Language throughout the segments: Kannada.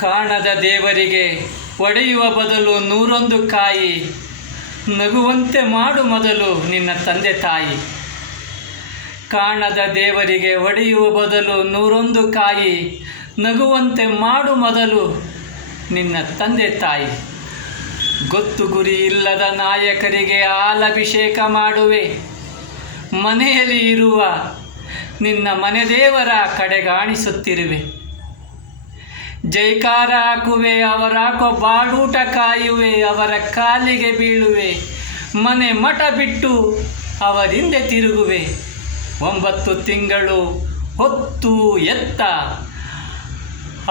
ಕಾಣದ ದೇವರಿಗೆ ಒಡೆಯುವ ಬದಲು 101 ಕಾಯಿ, ನಗುವಂತೆ ಮಾಡು ಮೊದಲು ನಿನ್ನ ತಂದೆ ತಾಯಿ. ಕಾಣದ ದೇವರಿಗೆ ಒಡೆಯುವ ಬದಲು 101 ಕಾಯಿ, ನಗುವಂತೆ ಮಾಡು ಮೊದಲು ನಿನ್ನ ತಂದೆ ತಾಯಿ. ಗೊತ್ತು ಗುರಿ ಇಲ್ಲದ ನಾಯಕರಿಗೆ ಹಾಲಭಿಷೇಕ ಮಾಡುವೆ, ಮನೆಯಲ್ಲಿ ಇರುವ ನಿನ್ನ ಮನೆದೇವರ ಕಡೆಗಾಣಿಸುತ್ತಿರುವೆ. ಜೈಕಾರ ಹಾಕುವೆ, ಅವರಾಕೋ ಬಾಡೂಟ ಕಾಯುವೆ, ಅವರ ಕಾಲಿಗೆ ಬೀಳುವೆ, ಮನೆ ಮಠ ಬಿಟ್ಟು ಅವರಿಂದೆ ತಿರುಗುವೆ. 9 ತಿಂಗಳು ಹೊತ್ತು ಎತ್ತ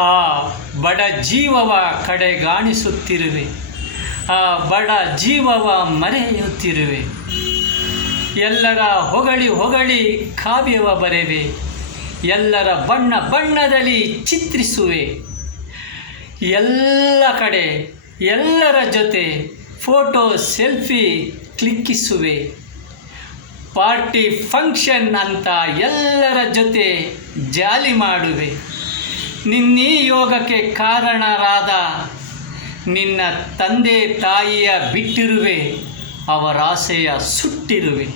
ಆ ಬಡ ಜೀವವ ಕಡೆಗಾಣಿಸುತ್ತಿರುವೆ, ಆ ಬಡ ಜೀವವ ಮರೆಯುತ್ತಿರುವೆ. ಎಲ್ಲರ ಹೊಗಳಿ ಹೊಗಳಿ ಕಾವ್ಯವ ಬರೆವೆ, ಎಲ್ಲರ ಬಣ್ಣ ಬಣ್ಣದಲ್ಲಿ ಚಿತ್ರಿಸುವೆ. ಎಲ್ಲ ಕಡೆ ಎಲ್ಲರ ಜೊತೆ ಫೋಟೋ ಸೆಲ್ಫಿ ಕ್ಲಿಕ್ಕಿಸುವೆ. ಪಾರ್ಟಿ ಫಂಕ್ಷನ್ ಅಂತ ಎಲ್ಲರ ಜೊತೆ ಜಾಲಿ ಮಾಡುವೆ. ನಿನ್ನೀ ಯೋಗಕ್ಕೆ ಕಾರಣರಾದ ನಿನ್ನ ತಂದೆ ತಾಯಿಯ ಬಿಟ್ಟಿರುವೆ, ಅವರ ಆಸೆಯ ಸುಟ್ಟಿರುವೆ.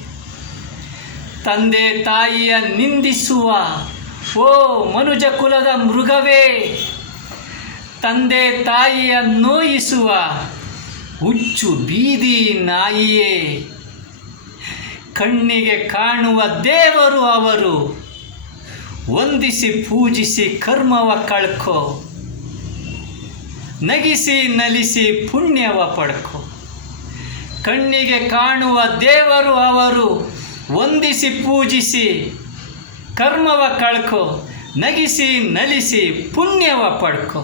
ತಂದೆ ತಾಯಿಯ ನಿಂದಿಸುವ ಓ ಮನುಜ ಕುಲದ ಮೃಗವೇ, ತಂದೆ ತಾಯಿಯ ನೋಯಿಸುವ ಹುಚ್ಚು ಬೀದಿ ನಾಯಿಯೇ. ಕಣ್ಣಿಗೆ ಕಾಣುವ ದೇವರು ಅವರು, ವಂದಿಸಿ ಪೂಜಿಸಿ ಕರ್ಮವ ಕಳ್ಕೋ, ನಗಿಸಿ ನಲಿಸಿ ಪುಣ್ಯವ ಪಡ್ಕೋ. ಕಣ್ಣಿಗೆ ಕಾಣುವ ದೇವರು ಅವರು, ವಂದಿಸಿ ಪೂಜಿಸಿ ಕರ್ಮವ ಕಳ್ಕೋ, ನಗಿಸಿ ನಲಿಸಿ ಪುಣ್ಯವ ಪಡ್ಕೋ.